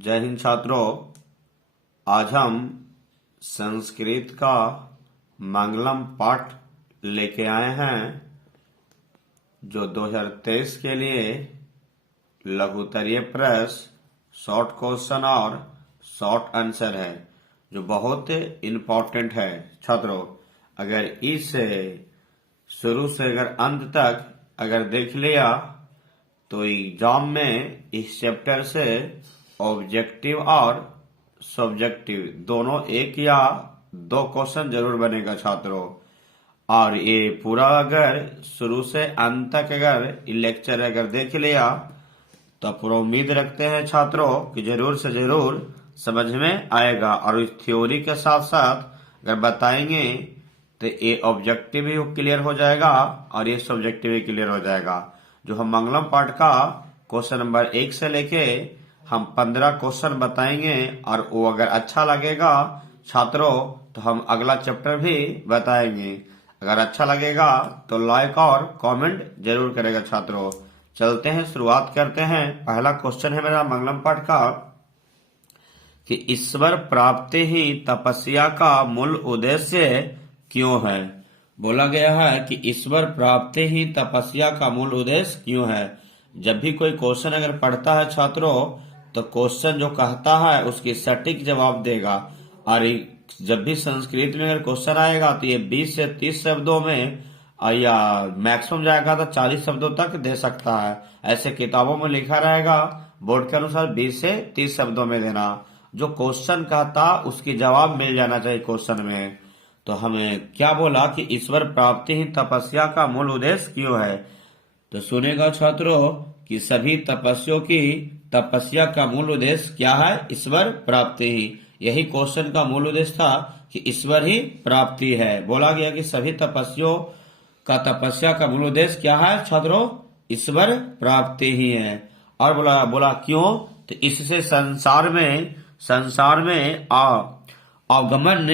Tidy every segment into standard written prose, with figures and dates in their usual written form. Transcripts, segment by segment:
जय हिंद छात्रों। आज हम संस्कृत का मंगलम पाठ लेके आए हैं जो 2023 के लिए लघुत्तरीय प्रश्न, शॉर्ट क्वेश्चन और शॉर्ट आंसर है, जो बहुत इम्पोर्टेंट है छात्रों। अगर इसे शुरू से अगर अंत तक अगर देख लिया तो एग्जाम में इस चैप्टर से ऑब्जेक्टिव और सब्जेक्टिव दोनों एक या दो क्वेश्चन जरूर बनेगा छात्रों। और ये पूरा अगर शुरू से अंत तक अगर लेक्चर अगर देख लिया तो पूरा उम्मीद रखते हैं छात्रों कि जरूर से जरूर समझ में आएगा। और इस थ्योरी के साथ साथ अगर बताएंगे तो ये ऑब्जेक्टिव भी क्लियर हो जाएगा और ये सब्जेक्टिव भी क्लियर हो जाएगा। जो हम मंगलम पाठ का क्वेश्चन नंबर 1 से लेके हम 15 क्वेश्चन बताएंगे और वो अगर अच्छा लगेगा छात्रों तो हम अगला चैप्टर भी बताएंगे। अगर अच्छा लगेगा तो लाइक और कमेंट जरूर करेगा छात्रों। चलते हैं, शुरुआत करते हैं। पहला क्वेश्चन है मेरा मंगलम पाठ का कि ईश्वर प्राप्ति ही तपस्या का मूल उद्देश्य क्यों है। बोला गया है कि ईश्वर प्राप्ति ही तपस्या का मूल उद्देश्य क्यों है। जब भी कोई क्वेश्चन अगर पढ़ता है छात्रों तो क्वेश्चन जो कहता है उसकी सटीक जवाब देगा। और जब भी संस्कृत में अगर क्वेश्चन आएगा तो ये 20 से 30 शब्दों में या मैक्सिमम जाएगा तो 40 शब्दों तक दे सकता है। ऐसे किताबों में लिखा रहेगा बोर्ड के अनुसार 20 से 30 शब्दों में देना। जो क्वेश्चन कहता उसकी जवाब मिल जाना चाहिए क्वेश्चन में। तो हमें क्या बोला कि ईश्वर प्राप्ति ही तपस्या का मूल उद्देश्य क्यों है। तो सुनेगा छात्रों कि सभी तपस्याओं की तपस्या का मूल उद्देश्य क्या है, ईश्वर प्राप्ति ही। यही क्वेश्चन का मूल उद्देश्य था कि ईश्वर ही प्राप्ति है। बोला गया कि सभी तपस्याओं का तपस्या का मूल उद्देश्य क्या है छात्रों, ईश्वर प्राप्ति ही है। और बोला क्यों, तो इससे संसार में अवगमन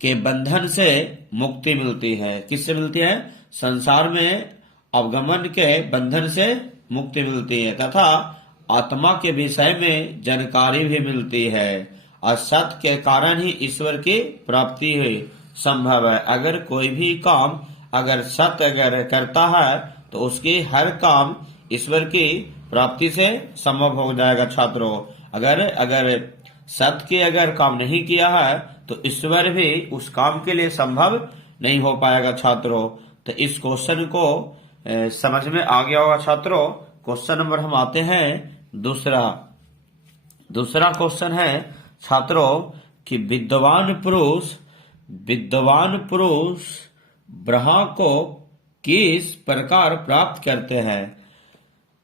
के बंधन से मुक्ति मिलती है। किससे मिलती है, संसार में अवगमन के बंधन से मुक्ति मिलती है तथा आत्मा के विषय में जानकारी भी मिलती है। और सत्य के कारण ही ईश्वर की प्राप्ति संभव है। अगर कोई भी काम अगर सत्य अगर करता है तो उसकी हर काम ईश्वर की प्राप्ति से संभव हो जाएगा छात्रों। अगर सत्य के अगर काम नहीं किया है तो ईश्वर भी उस काम के लिए संभव नहीं हो पाएगा छात्रों। तो इस क्वेश्चन को समझ में आ गया होगा छात्रों। क्वेश्चन नंबर हम आते हैं दूसरा क्वेश्चन है छात्रों कि विद्वान पुरुष ब्रह्मा को किस प्रकार प्राप्त करते हैं।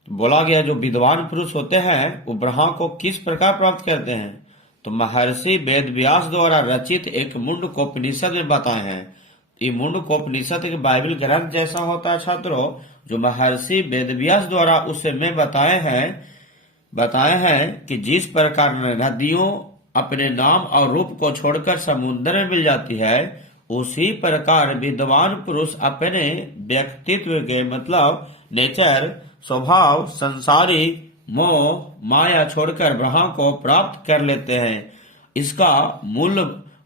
बोला गया जो विद्वान पुरुष होते हैं वो ब्रह्मा को किस प्रकार प्राप्त करते हैं। तो महर्षि वेदव्यास द्वारा रचित एक मुंडकोपनिषद में बताए हैं। ये मुंडकोपनिषद एक बाइबल ग्रंथ जैसा होता है छात्रों, जो महर्षि वेदव्यास द्वारा उस में बताए हैं कि जिस प्रकार नदियों अपने नाम और रूप को छोड़कर समुद्र में मिल जाती है, उसी प्रकार विद्वान पुरुष अपने व्यक्तित्व के मतलब नेचर, स्वभाव, संसारिक मोह माया छोड़कर ब्रह्मा को प्राप्त कर लेते हैं। इसका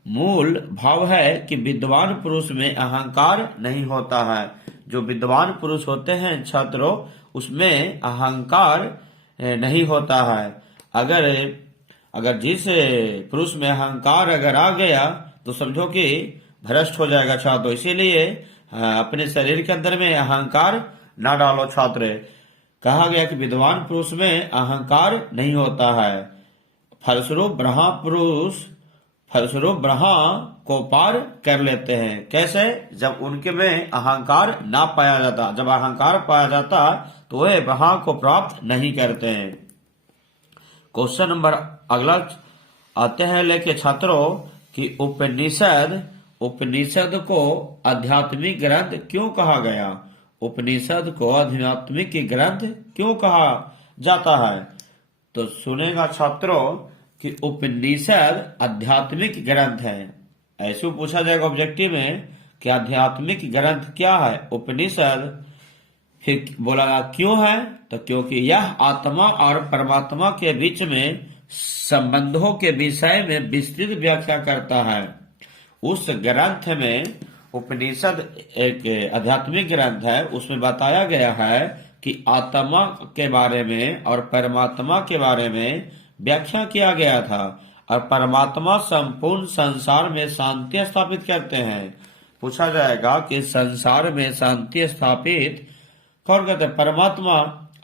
मूल भाव है कि विद्वान पुरुष में अहंकार नहीं होता है। जो विद्वान पुरुष होते हैं छात्रों उसमें अहंकार नहीं होता है। अगर जिस पुरुष में अहंकार अगर आ गया तो समझो कि भ्रष्ट हो जाएगा छात्रों। इसीलिए अपने शरीर के अंदर में अहंकार ना डालो छात्र। कहा गया कि विद्वान पुरुष में अहंकार नहीं होता है। फलस्वरूप ब्रह्मा को पार कर लेते हैं। कैसे, जब उनके में अहंकार ना पाया जाता। जब अहंकार पाया जाता तो वे ब्रह्मा को प्राप्त नहीं करते हैं। क्वेश्चन नंबर अगला आते हैं लेके छात्रों कि उपनिषद को आध्यात्मिक ग्रंथ क्यों कहा गया। उपनिषद को आध्यात्मिक ग्रंथ क्यों कहा जाता है। तो सुनेगा छात्रों कि उपनिषद आध्यात्मिक ग्रंथ है। ऐसे पूछा जाएगा ऑब्जेक्टिव में कि आध्यात्मिक ग्रंथ क्या है उपनिषद। फिर बोला क्यों है, तो क्योंकि यह आत्मा और परमात्मा के बीच में संबंधों के विषय में विस्तृत व्याख्या करता है। उस ग्रंथ में, उपनिषद एक आध्यात्मिक ग्रंथ है, उसमें बताया गया है कि आत्मा के बारे में और परमात्मा के बारे में व्याख्या किया गया था। और परमात्मा संपूर्ण संसार में शांति स्थापित करते हैं। पूछा जाएगा कि संसार में शांति स्थापित कौन करते हैं? परमात्मा।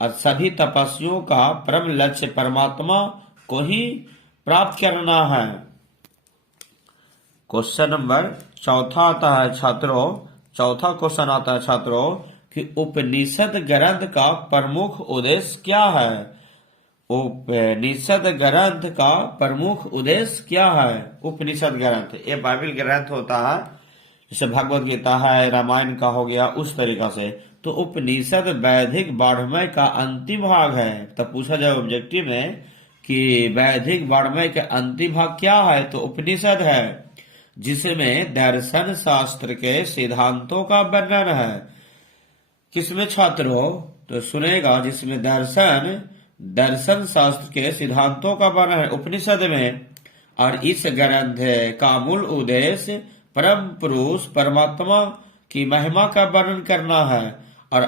और सभी तपस्वियों का परम लक्ष्य परमात्मा को ही प्राप्त करना है। क्वेश्चन नंबर चौथा आता है छात्रों, चौथा क्वेश्चन आता है छात्रों कि उपनिषद ग्रंथ का प्रमुख उद्देश्य क्या है? उपनिषद ग्रंथ का प्रमुख उद्देश्य क्या है? उपनिषद ग्रंथ ये बाइबल ग्रंथ होता है, जैसे भगवत गीता है, रामायण का हो गया, उस तरीका से। तो उपनिषद वैदिक वाङ्मय का अंतिम भाग है। तब पूछा जाए ऑब्जेक्टिव में कि वैदिक वाङ्मय का अंतिम भाग क्या है? तो उपनिषद है, जिसमें दर्शन शास्त्र के सिद्धांतों का वर्णन है। किसमें छात्रों? तो सुनेगा, जिसमें दर्शन शास्त्र के सिद्धांतों का वर्णन है उपनिषद में। और इस ग्रंथ का मूल उद्देश्य परम पुरुष परमात्मा की महिमा का वर्णन करना है और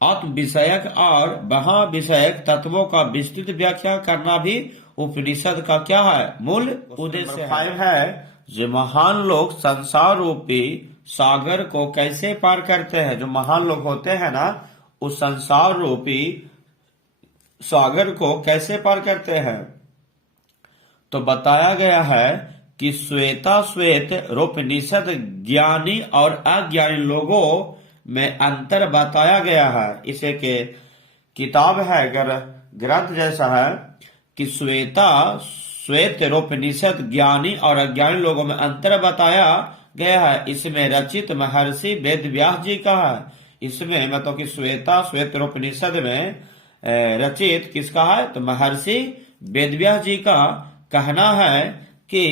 आत्म विषयक और महा विषयक तत्वों का विस्तृत व्याख्या करना भी उपनिषद का क्या है? मूल उद्देश्य है। जो महान लोग संसार रूपी सागर को कैसे पार करते हैं? जो महान लोग होते हैं ना, उस संसार रूपी सागर को कैसे पार करते हैं? तो बताया गया है कि श्वेत रूपनिषद ज्ञानी और अज्ञानी लोगों में अंतर बताया गया है। इसे के किताब है, ग्रंथ जैसा है कि श्वेत रूपनिषद ज्ञानी और अज्ञानी लोगों में अंतर बताया गया है। इसमें रचित महर्षि वेदव्यास जी का है। इसमें मतलब कि श्वेत रूपनिषद में रचित किसका है? तो महर्षि वेदव्यास जी का कहना है कि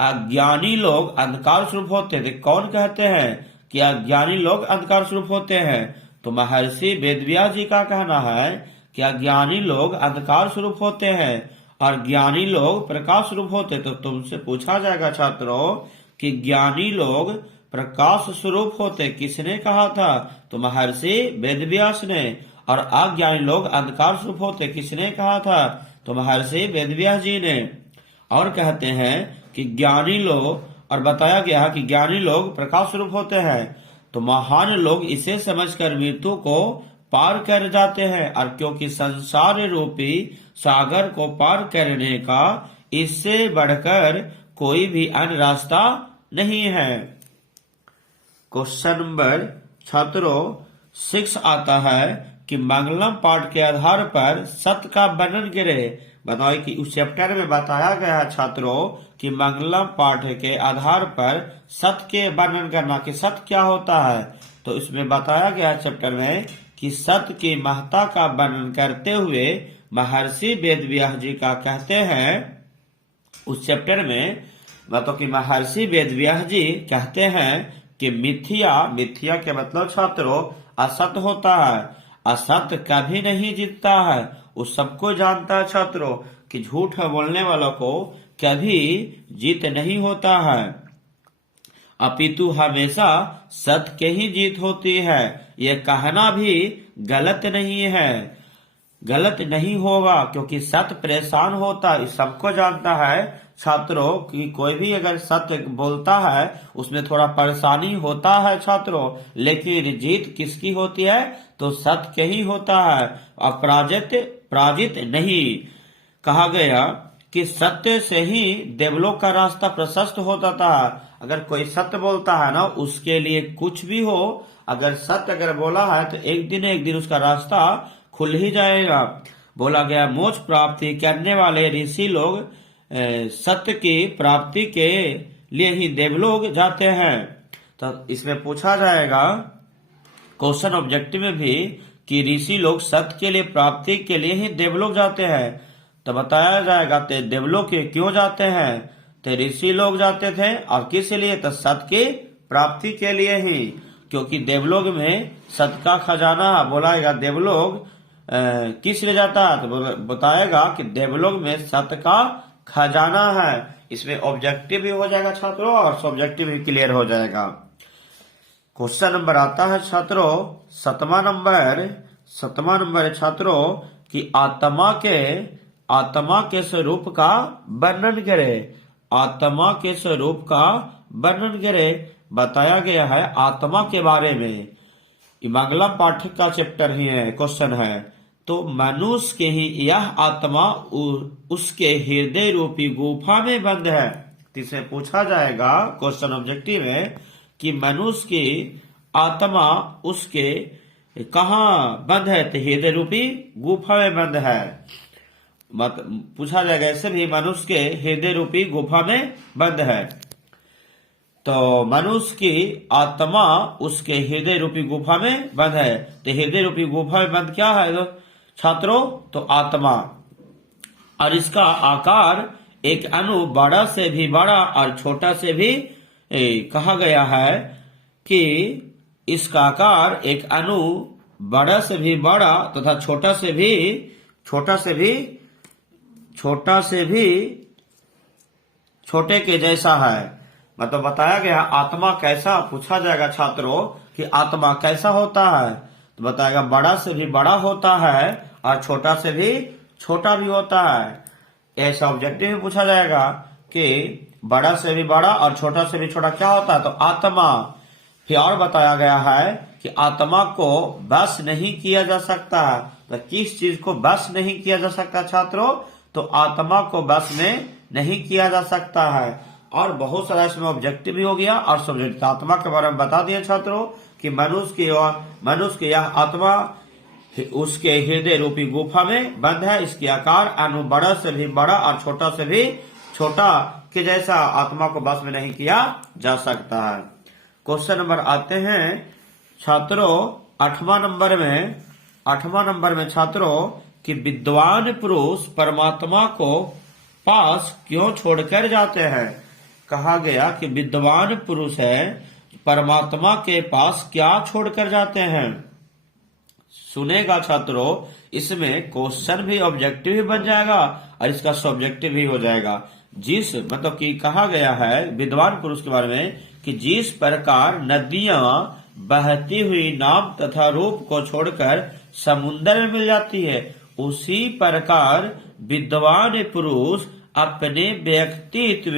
अज्ञानी लोग अंधकार स्वरूप होते हैं। कौन कहते हैं कि अज्ञानी लोग अंधकार स्वरूप होते हैं? तो महर्षि वेदव्यास जी का कहना है कि अज्ञानी लोग अंधकार स्वरूप होते हैं और ज्ञानी लोग प्रकाश स्वरूप होते। तो तुमसे पूछा जाएगा छात्रों कि ज्ञानी लोग प्रकाश स्वरूप होते, किसने कहा था? तो महर्षि वेदव्यास ने। और अज्ञानी लोग अंधकार स्वरूप होते, किसने कहा था? तो महर्षि वेदव्यास जी ने। और कहते हैं कि ज्ञानी लोग, और बताया गया कि ज्ञानी लोग प्रकाश स्वरूप होते हैं। तो महान लोग इसे समझकर मृत्यु को पार कर जाते हैं। और क्योंकि संसार रूपी सागर को पार करने का इससे बढ़कर कोई भी अन्य रास्ता नहीं है। क्वेश्चन नंबर छात्रों 6 आता है कि मंगलम पाठ के आधार पर सत्य का वर्णन करें। बताओ कि उस चैप्टर में बताया गया है छात्रों कि मंगलम पाठ के आधार पर सत्य के वर्णन करना कि सत्य क्या होता है। तो इसमें बताया गया चैप्टर में कि सत्य की महत्ता का वर्णन करते हुए महर्षि वेदव्यास जी का कहते हैं उस चैप्टर में, मतलब कि महर्षि वेदव्यास जी कहते हैं कि मिथ्या के मतलब छात्रों असत्य होता है। असत्य कभी नहीं जीतता है। वो सबको जानता है छात्रों कि झूठ बोलने वालों को कभी जीत नहीं होता है, अपितु हमेशा सत्य के ही जीत होती है। यह कहना भी गलत नहीं है, गलत नहीं होगा, क्योंकि सत्य परेशान होता है। सबको जानता है छात्रों कि कोई भी अगर सत्य बोलता है उसमें थोड़ा परेशानी होता है छात्रों, लेकिन जीत किसकी होती है? तो सत्य के ही होता है, पराजित नहीं। कहा गया कि सत्य से ही देवलोक का रास्ता प्रशस्त होता था। अगर कोई सत्य बोलता है ना, उसके लिए कुछ भी हो, अगर सत्य अगर बोला है तो एक दिन उसका रास्ता खुल ही जाएगा। बोला गया मोक्ष प्राप्ति करने वाले ऋषि लोग सत्य की प्राप्ति के लिए ही देवलोक जाते हैं। तो इसमें पूछा जाएगा क्वेश्चन ऑब्जेक्टिव में भी कि ऋषि लोग सत्य के लिए प्राप्ति के लिए ही देवलोक जाते हैं। तो बताया जाएगा तो देवलोक क्यों जाते हैं? तो ऋषि लोग जाते थे और किस लिए? तो सत्य की प्राप्ति के लिए ही, क्योंकि देवलोक में सत्य का खजाना बोला गया। देवलोक किस लिए जाता है, तो बताएगा कि देवलोक में सत्य का खजाना है। इसमें ऑब्जेक्टिव भी हो जाएगा छात्रों और सब्जेक्टिव भी क्लियर हो जाएगा। क्वेश्चन नंबर आता है छात्रों सातवां नंबर छात्रों कि आत्मा के स्वरूप का वर्णन करे। आत्मा के स्वरूप का वर्णन करे। बताया गया है आत्मा के बारे में। मंगलम पाठक का चैप्टर ही है, क्वेश्चन है। तो मनुष्य के ही यह आत्मा उसके हृदय रूपी गुफा में बंद है। इससे पूछा जाएगा क्वेश्चन ऑब्जेक्टिव में कि मनुष्य की आत्मा उसके कहाँ बंद है, तो हृदय रूपी गुफा में बंद है। पूछा जाएगा ऐसे भी मनुष्य के हृदय रूपी गुफा में बंद है। तो मनुष्य की आत्मा उसके हृदय रूपी गुफा में बंद है। तो हृदय रूपी गुफा में बंद क्या है तो छात्रों, तो आत्मा। और इसका आकार एक अणु बड़ा से भी बड़ा और छोटा से भी कहा गया है कि इसका आकार एक अणु बड़ा से भी बड़ा तथा छोटा से भी छोटे के जैसा है। मतलब बताया गया आत्मा कैसा, पूछा जाएगा छात्रों कि आत्मा कैसा होता है, तो बताएगा बड़ा से भी बड़ा होता है और छोटा से भी छोटा भी होता है। ऐसा ऑब्जेक्टिव में पूछा जाएगा कि बड़ा से भी बड़ा और छोटा से भी छोटा क्या होता है, तो आत्मा। फिर और बताया गया है कि आत्मा को बस नहीं किया जा सकता। तो किस चीज को बस नहीं किया जा सकता छात्रों, तो आत्मा को बस में नहीं किया जा सकता है। और बहुत सारा इसमें ऑब्जेक्टिव भी हो गया और सब्जेक्टिव। आत्मा के बारे में बता दिया छात्रों कि मनुष्य की यह आत्मा उसके हृदय रूपी गुफा में बंद है। इसकी आकार अणु बड़ा से भी बड़ा और छोटा से भी छोटा के जैसा, आत्मा को बस में नहीं किया जा सकता है। क्वेश्चन नंबर आते हैं छात्रों आठवां नंबर में छात्रों कि विद्वान पुरुष परमात्मा को पास क्यों छोड़कर जाते हैं। कहा गया कि विद्वान पुरुष है परमात्मा के पास क्या छोड़कर जाते हैं। सुनेगा छात्रों, इसमें क्वेश्चन भी ऑब्जेक्टिव भी बन जाएगा और इसका सब्जेक्टिव भी हो जाएगा। मतलब कि कहा गया है विद्वान पुरुष के बारे में कि जिस प्रकार नदियां बहती हुई नाम तथा रूप को छोड़कर समुद्र में मिल जाती है, उसी प्रकार विद्वान पुरुष अपने व्यक्तित्व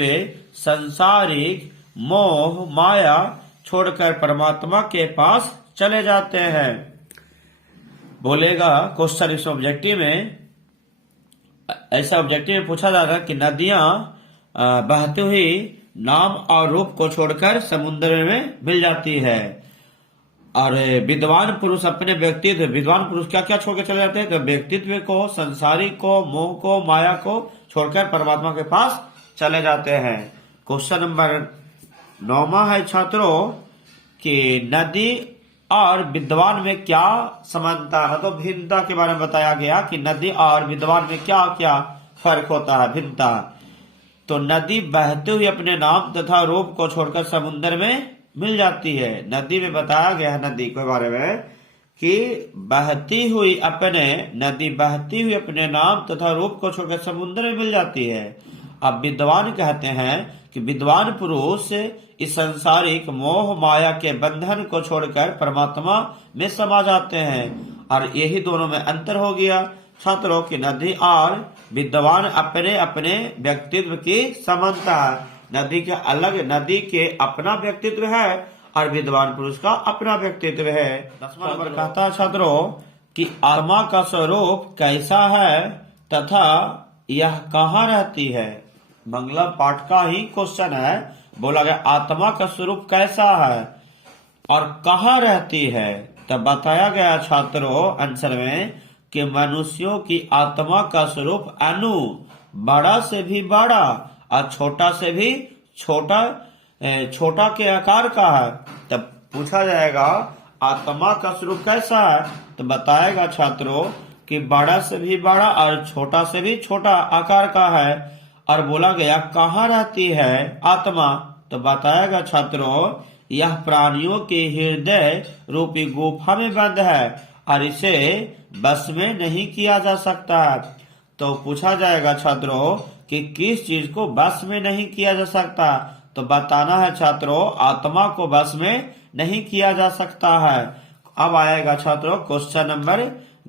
संसारिक मोह माया छोड़कर परमात्मा के पास चले जाते हैं। बोलेगा क्वेश्चन इस ऑब्जेक्टिव में, ऐसा ऑब्जेक्टिव में पूछा जाएगा कि नदियां बहती हुई नाम और रूप को छोड़कर समुद्र में मिल जाती है। और विद्वान पुरुष अपने व्यक्तित्व, विद्वान पुरुष क्या क्या छोड़ के चले जाते हैं, तो व्यक्तित्व को, संसारिक को, मोह को, माया को छोड़कर परमात्मा के पास चले जाते हैं। क्वेश्चन नंबर 9 है छात्रों कि नदी और विद्वान में क्या समानता है, तो भिन्नता के बारे में बताया गया कि नदी और विद्वान में क्या क्या फर्क होता है, भिन्नता। तो नदी बहते हुए अपने नाम तथा रूप को छोड़कर समुद्र में मिल जाती है। नदी में बताया गया है नदी के बारे में कि बहती हुई अपने नाम तथा रूप को छोड़कर समुद्र में मिल जाती है। अब विद्वान कहते हैं कि विद्वान पुरुष इस सांसारिक मोह माया के बंधन को छोड़कर परमात्मा में समा जाते हैं। और यही दोनों में अंतर हो गया छात्रों की नदी और विद्वान अपने अपने व्यक्तित्व की समानता है। नदी के अपना व्यक्तित्व है और विद्वान पुरुष का अपना व्यक्तित्व है। 10वां नंबर कहता है छात्रों कि आत्मा का स्वरूप कैसा है तथा यह कहाँ रहती है। मंगलम पाठ का ही क्वेश्चन है। बोला गया आत्मा का स्वरूप कैसा है और कहाँ रहती है। तब बताया गया छात्रों आंसर में कि मनुष्यों की आत्मा का स्वरूप अणु बड़ा से भी बड़ा और छोटा से भी छोटा के आकार का है। तब पूछा जाएगा आत्मा का स्वरूप कैसा है, तो बताएगा छात्रों कि बड़ा से भी बड़ा और छोटा से भी छोटा आकार का है। और बोला गया कहाँ रहती है आत्मा, तो बताएगा छात्रों यह प्राणियों के हृदय रूपी गुफा में बंद है। और इसे बस में नहीं किया जा सकता। तो पूछा जाएगा छात्रों कि किस चीज को बस में नहीं किया जा सकता, तो बताना है छात्रों आत्मा को बस में नहीं किया जा सकता है। अब आएगा छात्रों क्वेश्चन नंबर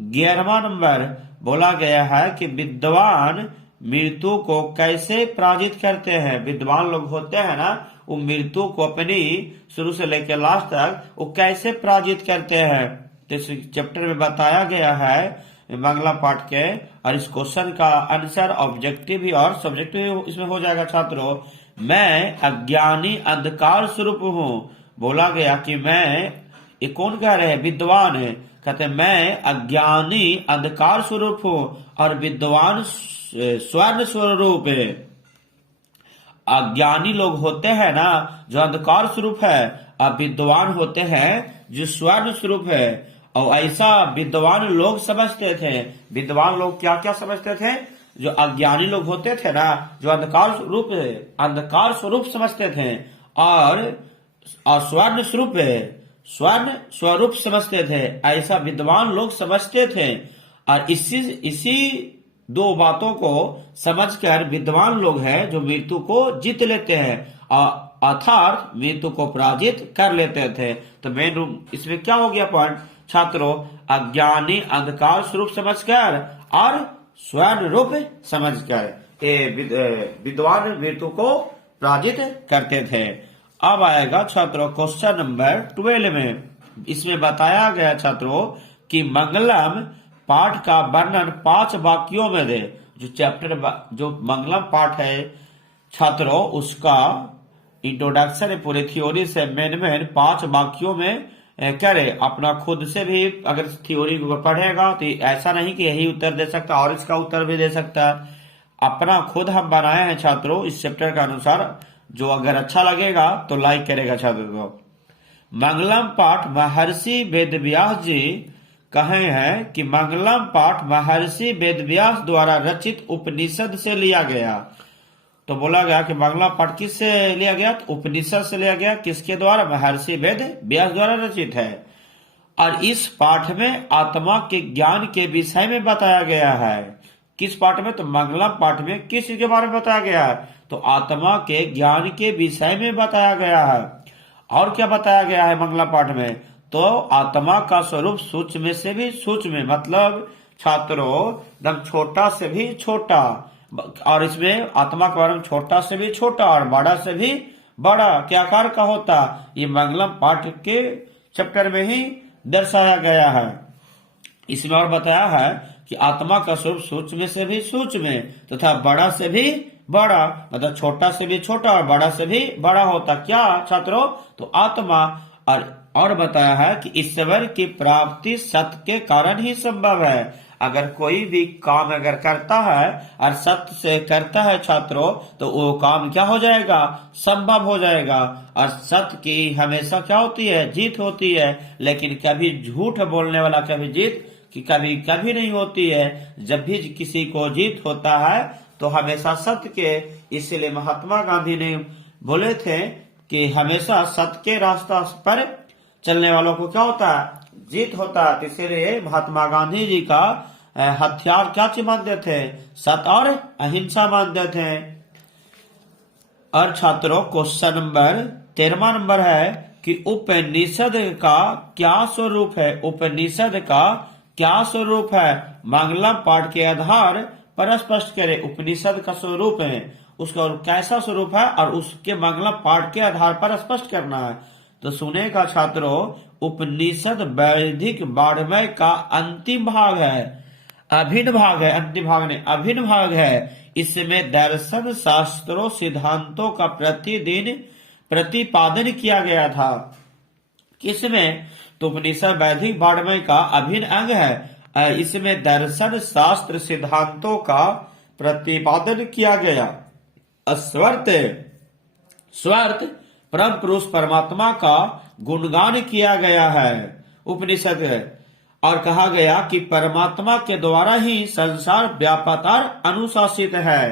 11वां नंबर। बोला गया है कि विद्वान मृत्यु को कैसे पराजित करते हैं। विद्वान लोग होते हैं ना, वो मृत्यु को अपनी शुरू से लेकर लास्ट तक वो कैसे पराजित करते हैं, तो इस चैप्टर में बताया गया है बांग्ला पाठ के। और इस क्वेश्चन का आंसर ऑब्जेक्टिव भी और सब्जेक्टिव इसमें हो जाएगा छात्रों। मैं अज्ञानी अंधकार स्वरूप हूँ। बोला गया कि मैं, ये कौन कह रहे हैं, विद्वान है, कहते मैं अज्ञानी अंधकार स्वरूप हूँ और विद्वान स्वर्ण स्वरूप है। अज्ञानी लोग होते हैं ना जो अंधकार स्वरूप है, और विद्वान होते हैं जो स्वर्ण स्वरूप है। और ऐसा विद्वान लोग समझते थे। विद्वान लोग क्या क्या समझते थे, जो अज्ञानी लोग होते थे ना, जो अंधकार स्वरूप समझते थे, और स्वर्ण स्वरूप स्वर्ण स्वरूप समझते थे, ऐसा विद्वान लोग समझते थे। और इसी दो बातों को समझकर विद्वान लोग हैं जो मृत्यु को जीत लेते हैं, अर्थात मृत्यु को पराजित कर लेते थे। तो मेन रूप इसमें क्या हो गया पॉइंट छात्रों, अज्ञानी अंधकार स्वरूप समझकर और स्वर्ण रूप समझकर विद्वान मृत्यु को पराजित करते थे। अब आएगा छात्रों क्वेश्चन नंबर 12 में। इसमें बताया गया छात्रों कि मंगलम पाठ का वर्णन 5 वाक्यों में दे। जो मंगलम पाठ है छात्रों, उसका इंट्रोडक्शन है पूरी थ्योरी से मेन 5 वाक्यों में करे। अपना खुद से भी अगर थ्योरी को पढ़ेगा तो ऐसा नहीं कि यही उत्तर दे सकता और इसका उत्तर भी दे सकता। अपना खुद हम बनाए हैं छात्रों इस चैप्टर के अनुसार। जो अगर अच्छा लगेगा तो लाइक करेगा छात्रों। मंगलम पाठ महर्षि वेदव्यास जी कहे हैं कि मंगलम पाठ महर्षि वेदव्यास द्वारा रचित उपनिषद से लिया गया। तो बोला गया कि मंगलम पाठ किससे लिया गया, तो उपनिषद से लिया गया। किसके द्वारा, महर्षि वेदव्यास द्वारा रचित है। और इस पाठ में आत्मा के ज्ञान के विषय में बताया गया है। किस पाठ में, तो मंगलम पाठ में किस चीज के बारे में बताया गया है, तो आत्मा के ज्ञान के विषय में बताया गया है। और क्या बताया गया है मंगलम पाठ में, तो आत्मा का स्वरूप सूक्ष्म से भी सूक्ष्म, मतलब छात्रों एकदम छोटा से भी छोटा। और इसमें आत्मा के बारे में छोटा से भी छोटा और बड़ा से भी बड़ा क्या आकार का होता, ये मंगलम पाठ के चैप्टर में ही दर्शाया गया है। इसमें और बताया है कि आत्मा का स्वरूप सूक्ष्म से भी सूक्ष्म तथा बड़ा से भी बड़ा, मतलब छोटा से भी छोटा और बड़ा से भी बड़ा होता। क्या छात्रों, तो आत्मा। और बताया है कि ईश्वर की प्राप्ति सत्य के कारण ही संभव है। अगर कोई भी काम अगर करता है और सत्य से करता है छात्रों, तो वो काम क्या हो जाएगा, संभव हो जाएगा। और सत्य की हमेशा क्या होती है, जीत होती है। लेकिन कभी झूठ बोलने वाला कभी जीत कि कभी नहीं होती है। जब भी किसी को जीत होता है तो हमेशा सत्य के। इसलिए महात्मा गांधी ने बोले थे कि हमेशा सत्य के रास्ता पर चलने वालों को क्या होता है, जीत होता है। इसीलिए महात्मा गांधी जी का हथियार क्या चीज मानते थे, सत्य और अहिंसा मानते थे। और छात्रों क्वेश्चन नंबर 13वां नंबर है कि उपनिषद का क्या स्वरूप है। उपनिषद का क्या स्वरूप है, मंगलम पाठ के आधार पर स्पष्ट करे। उपनिषद का स्वरूप है, उसका कैसा स्वरूप है और उसके मंगलम पाठ के आधार पर स्पष्ट करना है। तो सुनेगा छात्रों, उपनिषद वैदिक वाङ्मय का अंतिम भाग है, अभिन्न भाग है, अंतिम भाग नहीं अभिन्न भाग है। इसमें दर्शन शास्त्रों सिद्धांतों का प्रतिदिन प्रतिपादन किया गया था। किसमें, तो उपनिषद वैदिक वाङ्मय का अभिन्न अंग है। इसमें दर्शन शास्त्र सिद्धांतों का प्रतिपादन किया गया। स्वर्त परम पुरुष परमात्मा का गुणगान किया गया है उपनिषद है। और कहा गया कि परमात्मा के द्वारा ही संसार व्यापक और अनुशासित है।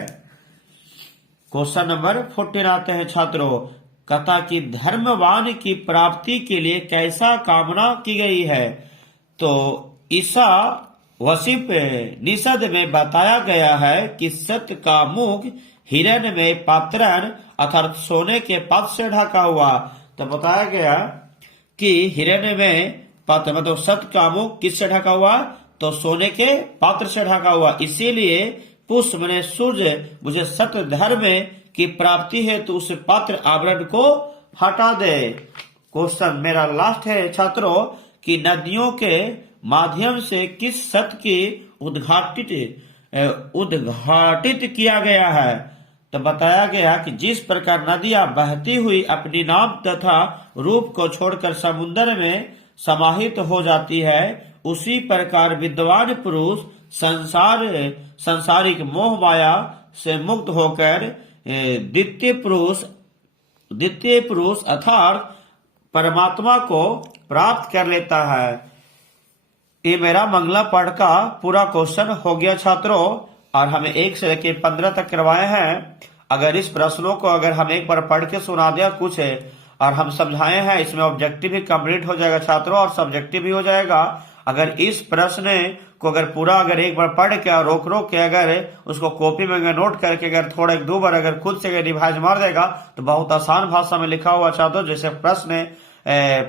क्वेश्चन नंबर 14 आते हैं छात्रों। कथा की धर्मवान की प्राप्ति के लिए कैसा कामना की गई है। तो ईसा वसीफ निषद में बताया गया है कि सत्य का मुख हिरण में पात्रन अर्थात सोने के पात्र से ढका हुआ। तो बताया गया कि हिरण में पात्र मतलब सत्य का मुख किससे ढका हुआ, तो सोने के पात्र से ढका हुआ। इसीलिए पुष्प माने सूर्य मुझे सत्य धर्म की प्राप्ति है तो उस पात्र आवरण को हटा दे। क्वेश्चन मेरा लास्ट है छात्रों कि नदियों के माध्यम से किस सत्य की उद्घाटित किया गया है। तो बताया गया कि जिस प्रकार नदियां बहती हुई अपनी नाम तथा रूप को छोड़कर समुद्र में समाहित हो जाती है, उसी प्रकार विद्वान पुरुष संसारिक मोह माया से मुक्त होकर द्वितीय पुरुष अर्थात परमात्मा को प्राप्त कर लेता है। ये मेरा मंगला पाठ का पूरा क्वेश्चन हो गया छात्रों, और हमें 1 से लेकर 15 तक करवाए हैं। अगर इस प्रश्नों को अगर हम एक बार पढ़ के सुना दिया कुछ है और हम समझाए हैं, इसमें ऑब्जेक्टिव भी कंप्लीट हो जाएगा छात्रों और सब्जेक्टिव भी हो जाएगा। अगर इस प्रश्न को अगर पूरा अगर एक बार पढ़ के और रोक के अगर उसको कॉपी में अगर नोट करके अगर थोड़ा 1-2 बार अगर खुद से अगर रिवाइज मार देगा तो बहुत आसान भाषा में लिखा हुआ छात्रों, जैसे प्रश्न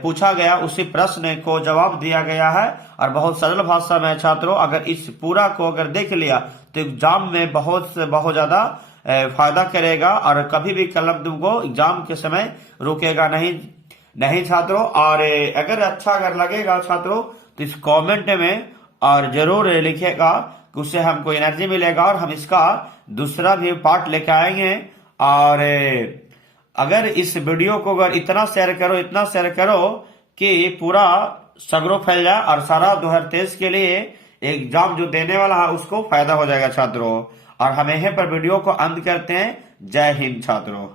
पूछा गया उसी प्रश्न को जवाब दिया गया है और बहुत सरल भाषा में छात्रों। अगर इस पूरा को अगर देख लिया तो एग्जाम में बहुत ज्यादा फायदा करेगा और कभी भी कलम तुमको एग्जाम के समय रुकेगा नहीं छात्रों। और अगर अच्छा अगर लगेगा छात्रों तो इस कमेंट में और जरूर लिखेगा, उससे हमको एनर्जी मिलेगा और हम इसका दूसरा भी पार्ट लेके आएंगे। और अगर इस वीडियो को अगर इतना शेयर करो कि पूरा सगरो फैल जाए और सारा 2023 के लिए एग्जाम जो देने वाला है उसको फायदा हो जाएगा छात्रों। और हम यहीं पर वीडियो को अंत करते हैं। जय हिंद छात्रों।